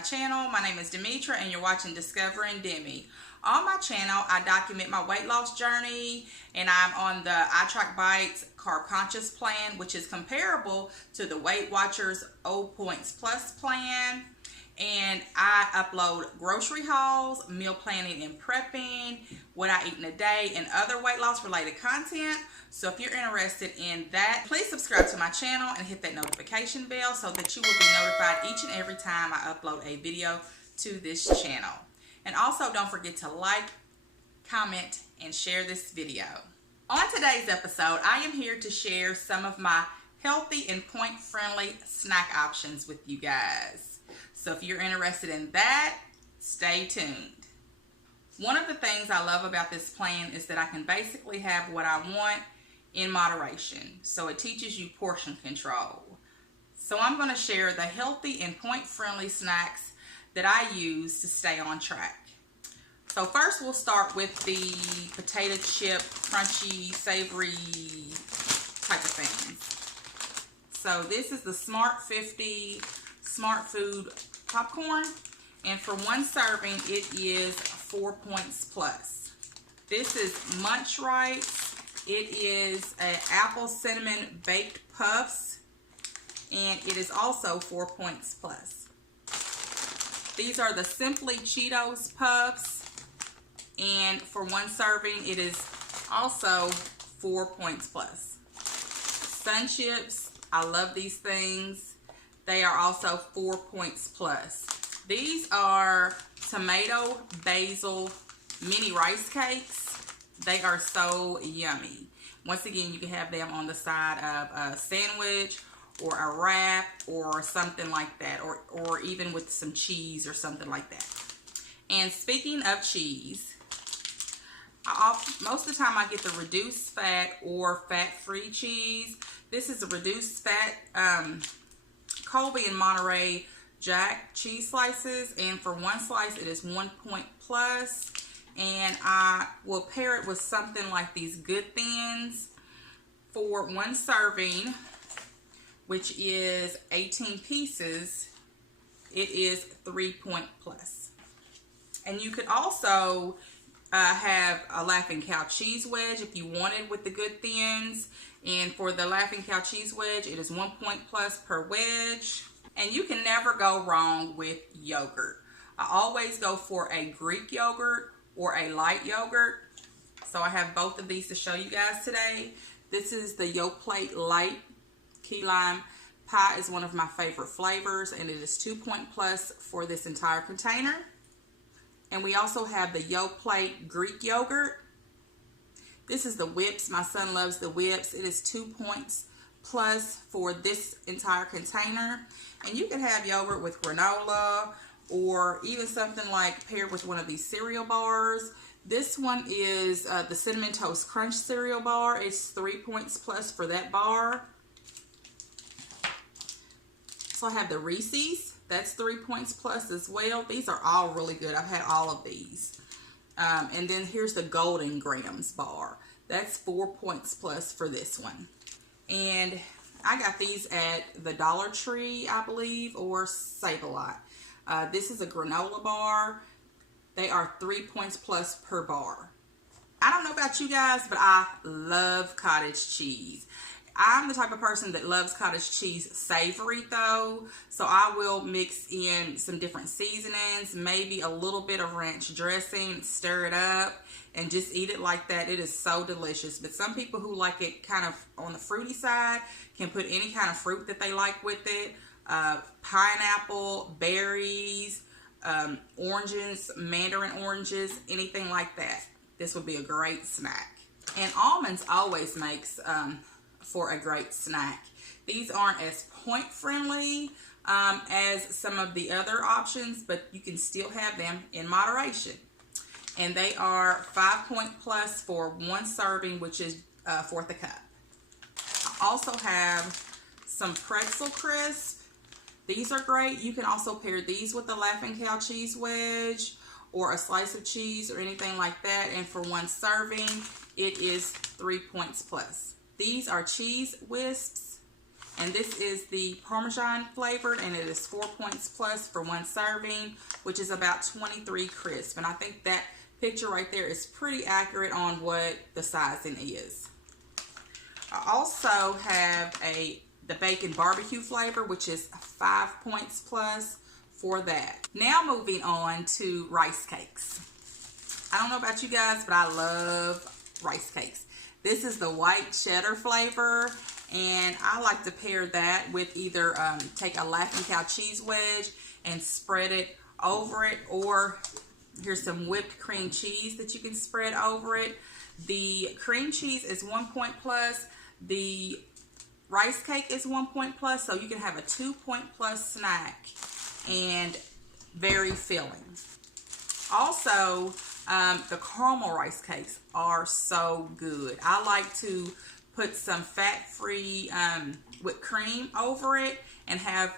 my channel. My name is Demetra and you're watching Discovering Demi. On my channel, I document my weight loss journey, and I'm on the Itrackbites Carbconscious plan, which is comparable to the Weight Watchers 0 Points Plus plan. And I upload grocery hauls, meal planning and prepping, what I eat in a day, and other weight loss related content. So if you're interested in that, please subscribe to my channel and hit that notification bell so that you will be notified each and every time I upload a video to this channel. And also don't forget to like, comment, and share this video. On today's episode, I am here to share some of my healthy and point-friendly snack options with you guys. So if you're interested in that, stay tuned. One of the things I love about this plan is that I can basically have what I want in moderation. So it teaches you portion control. So I'm going to share the healthy and point-friendly snacks that I use to stay on track. So first we'll start with the potato chip, crunchy, savory type of things. So this is the Smart 50 Smart Food popcorn, and for one serving it is 4 points plus. This is Munch Rights. It is an apple cinnamon baked puffs, and it is also 4 points plus. These are the Simply Cheetos puffs, and for one serving it is also 4 points plus. Sun Chips, I love these things. They are also 4 points plus. These are tomato basil mini rice cakes. They are so yummy. Once again, you can have them on the side of a sandwich or a wrap or something like that, or even with some cheese or something like that. And speaking of cheese, most of the time I get the reduced fat or fat-free cheese. This is a reduced fat Colby and Monterey Jack cheese slices, and for one slice it is 1 point plus, and I will pair it with something like these Good Thins. For one serving, which is 18 pieces, it is 3 point plus. And you could also have a Laughing Cow cheese wedge if you wanted with the Good Thins. And for the Laughing Cow cheese wedge, it is 1 point plus per wedge. And you can never go wrong with yogurt. I always go for a Greek yogurt or a light yogurt. So I have both of these to show you guys today. This is the Yoplait Light Key Lime Pie. Is one of my favorite flavors, and it is 2 point plus for this entire container. And we also have the Yoplait Greek yogurt. This is the Whips. My son loves the Whips. It is 2 points plus for this entire container. And you can have yogurt with granola, or even something like paired with one of these cereal bars. This one is the Cinnamon Toast Crunch cereal bar. It's 3 points plus for that bar. So I have the Reese's. That's 3 points plus as well. These are all really good. I've had all of these. And then here's the Golden Grams bar. That's 4 points plus for this one. And I got these at the Dollar Tree, I believe, or Save-A-Lot. This is a granola bar. They are 3 points plus per bar. I don't know about you guys, but I love cottage cheese. I'm the type of person that loves cottage cheese savory though, so I will mix in some different seasonings, maybe a little bit of ranch dressing, stir it up, and just eat it like that. It is so delicious. But some people who like it kind of on the fruity side can put any kind of fruit that they like with it. Pineapple, berries, oranges, mandarin oranges, anything like that. This would be a great snack. And almonds always makes for a great snack. These aren't as point friendly as some of the other options, but you can still have them in moderation. And they are 5 point plus for one serving, which is 1/4 cup. I also have some Pretzel Crisp. These are great. You can also pair these with the Laughing Cow cheese wedge or a slice of cheese or anything like that. And for one serving, it is 3 points plus. These are cheese whisks, And this is the Parmesan flavored, and it is 4 points plus for one serving, which is about 23 crisp. And I think that picture right there is pretty accurate on what the sizing is. I also have the bacon barbecue flavor, which is 5 points plus for that. Now moving on to rice cakes. I don't know about you guys, but I love rice cakes. This is the white cheddar flavor, and I like to pair that with either take a Laughing Cow cheese wedge and spread it over it, or here's some whipped cream cheese that you can spread over it. The cream cheese is 1 point plus. The rice cake is 1 point plus, so you can have a 2 point plus snack and very filling. Also, the caramel rice cakes are so good. I like to put some fat-free whipped cream over it and have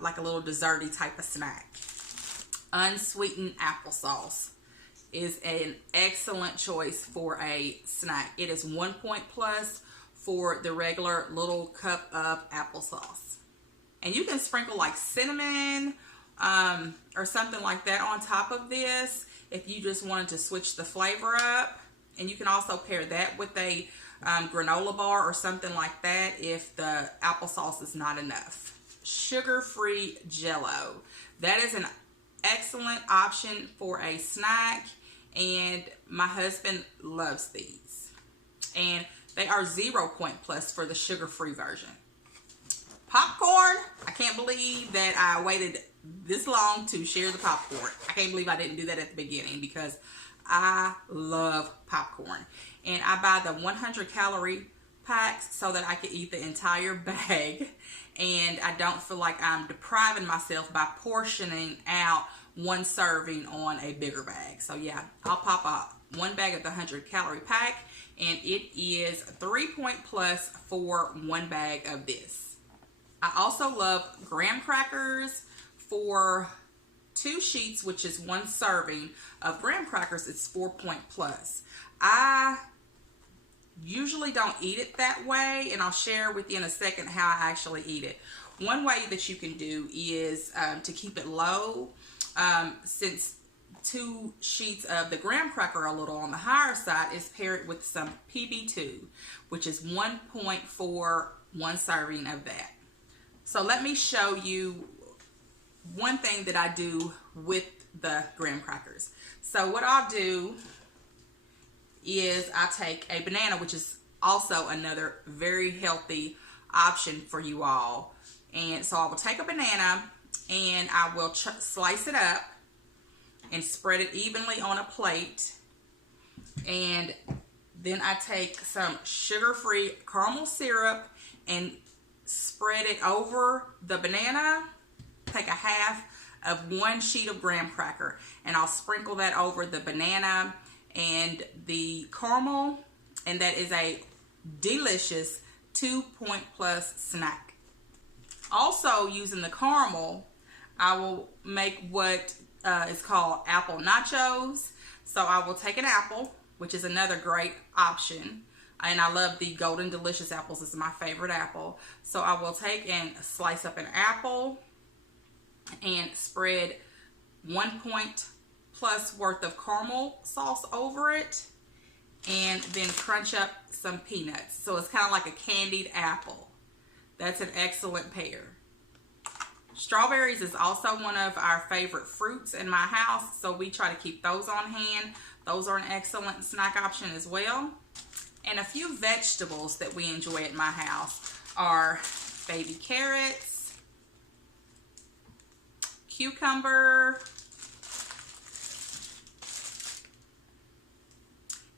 like a little desserty type of snack. Unsweetened applesauce is an excellent choice for a snack. It is 1 point plus for the regular little cup of applesauce. And you can sprinkle like cinnamon or something like that on top of this if you just wanted to switch the flavor up. And you can also pair that with a granola bar or something like that if the applesauce is not enough. Sugar-free Jell-O. That is an excellent option for a snack, and my husband loves these. And they are 0 point plus for the sugar-free version. Popcorn. I can't believe that I waited this long to share the popcorn. I can't believe I didn't do that at the beginning because I love popcorn. And I buy the 100 calorie packs so that I can eat the entire bag. And I don't feel like I'm depriving myself by portioning out one serving on a bigger bag. So yeah, I'll pop up one bag of the 100 calorie pack, and it is 3 point plus for one bag of this. I also love graham crackers. For 2 sheets, which is one serving of graham crackers, it's 4 point plus. I usually don't eat it that way, and I'll share with you in a second how I actually eat it. One way that you can do is to keep it low, since 2 sheets of the graham cracker are a little on the higher side, is pair it with some PB2, which is 1 point for one serving of that. So let me show you one thing that I do with the graham crackers. So what I'll do is I take a banana, which is also another very healthy option for you all. And so I will take a banana and I will slice it up and spread it evenly on a plate. And then I take some sugar-free caramel syrup and spread it over the banana. Take a half of 1 sheet of graham cracker, and I'll sprinkle that over the banana and the caramel, and that is a delicious 2 point plus snack. Also, using the caramel, I will make what is called apple nachos. So I will take an apple, which is another great option, and I love the Golden Delicious apples. This is my favorite apple. So I will take and slice up an apple and spread 1 point plus worth of caramel sauce over it, and then crunch up some peanuts. So it's kind of like a candied apple. That's an excellent pair. Strawberries is also one of our favorite fruits in my house, so we try to keep those on hand. Those are an excellent snack option as well. And a few vegetables that we enjoy at my house are baby carrots, cucumber,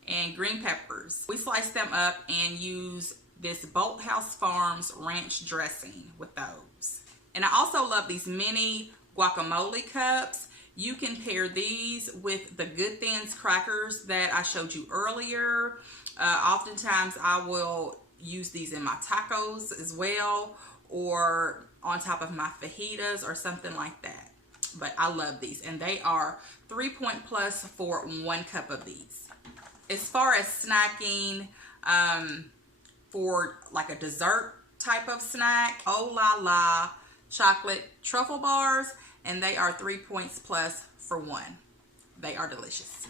and green peppers. We slice them up and use this Bolthouse Farms ranch dressing with those. And I also love these mini guacamole cups. You can pair these with the Good Thins crackers that I showed you earlier. Oftentimes I will use these in my tacos as well, or on top of my fajitas or something like that. But I love these, and they are 3 point plus for 1 cup of these. As far as snacking for like a dessert type of snack. Oh la la chocolate truffle bars, and they are 3 points plus for one. They are delicious.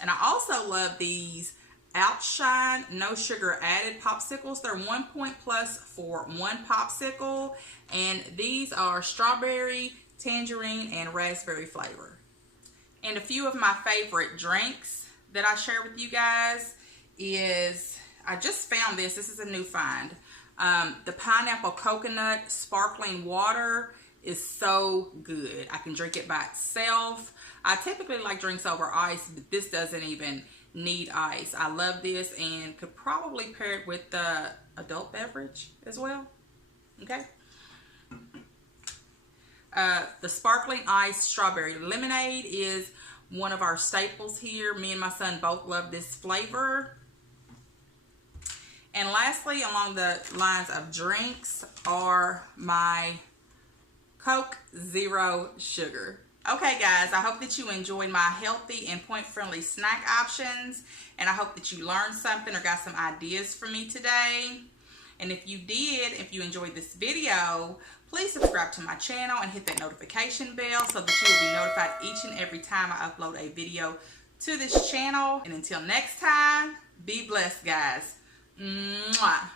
And I also love these Outshine no sugar added popsicles. They're 1 point plus for one popsicle, and these are strawberry, tangerine, and raspberry flavor. And a few of my favorite drinks that I share with you guys is, I just found this is a new find. The pineapple coconut sparkling water is so good. I can drink it by itself. I typically like drinks over ice, but this doesn't even need ice. I love this and could probably pair it with the adult beverage as well. Okay. The sparkling ice strawberry lemonade is one of our staples here. Me and my son both love this flavor. And lastly, along the lines of drinks, are my Coke Zero Sugar. Okay guys, I hope that you enjoyed my healthy and point-friendly snack options, and I hope that you learned something or got some ideas from me today. And if you did, if you enjoyed this video, please subscribe to my channel and hit that notification bell so that you will be notified each and every time I upload a video to this channel. And until next time, be blessed guys. Mwah.